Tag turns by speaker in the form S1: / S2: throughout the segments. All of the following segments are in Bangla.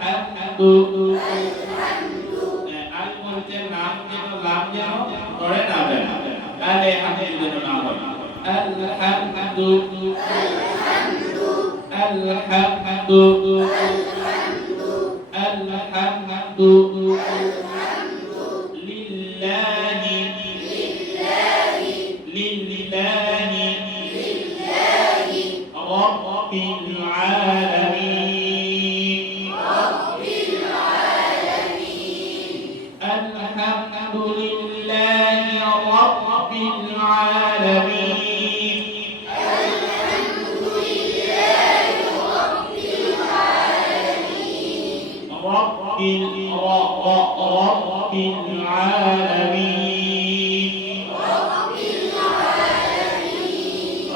S1: হামদু
S2: আল বলতে নাম যেন লাম
S1: رب
S2: رب العالمين
S1: رب العالمين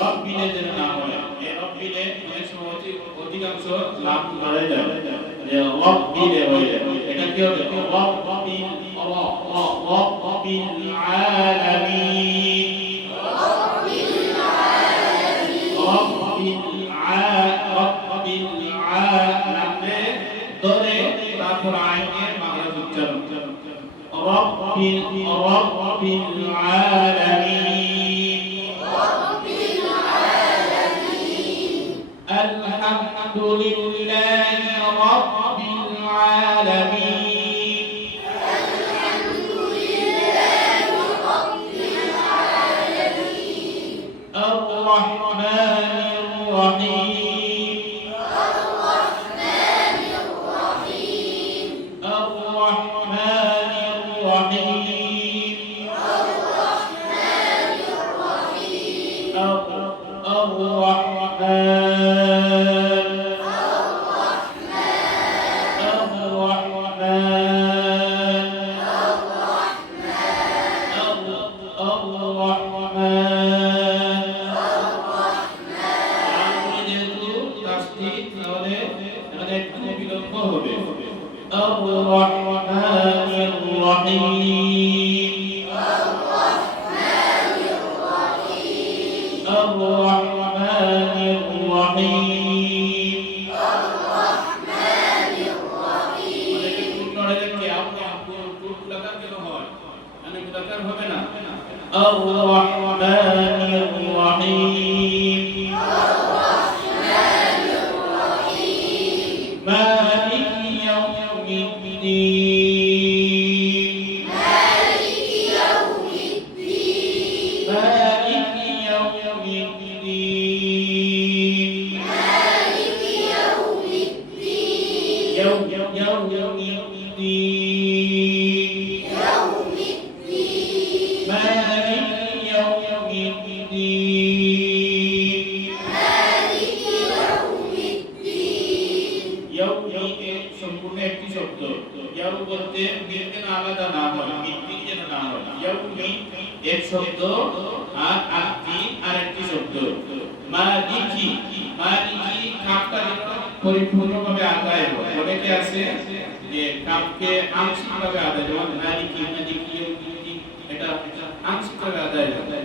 S2: রব্বিলে যেন না হয় এই রব্বিলে অনেক সময় অতি- অধিকাংশ লাভ করা যায় যে রব্বিলে হয়ে যায় এটা কি হবে রব্বিল রব্বিল আলামিন
S1: العالمين رب العالمين
S2: الحمد لله الرحمن الرحيم
S1: الرحمن الرحيم
S2: الرحمن الرحيم
S1: الرحمن الرحيم
S2: অনেকে পূর্ণ হলে কি আপনি আপনি মুদাক্কার কেন হয় মানে মুদাক্কার হবে না الرحمن الدين ইয়াউ বলতে যেন আলাদা না হয় মিত্তি যেন না হয় ইয়াউ মি এক শব্দ আর আত্মি আর একটি শব্দ মালিকি মালিকি কাপটা পরিপূর্ণভাবে আদায় হয়। অনেকে আছে যে কাপকে আংশিকভাবে আদায় যেমন মালিকি মালিকি এটা আংশিকভাবে আদায় হয়।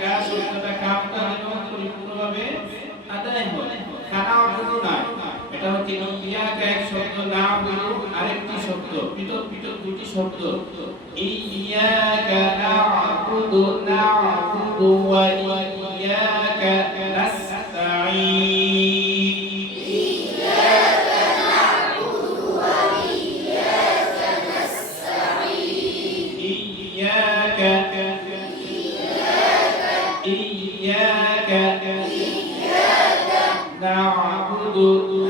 S2: ইয়া হচ্ছে রব ইয়াকা কা শব্দটা কাপটা যেন পরিপূর্ণভাবে আদায় হয় খানা অর্থ না এটা হচ্ছে ইয়াকা এক শব্দ নাবুদু আরেকটি শব্দ পৃথক পৃথক দুটি শব্দ ইয়াকা নাবুদু নাবুদু ওয়া ইয়াকা নাস্তাঈন إياك إياك نعبد نعبد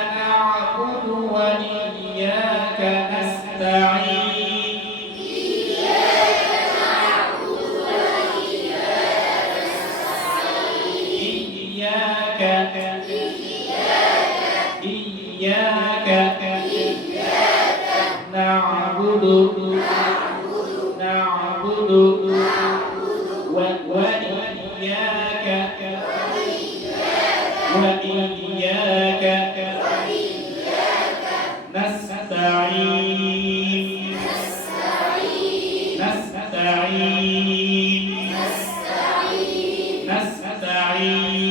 S2: إياك نعبد نعبد و- وإياك وإياك نستعين نستعين نستعين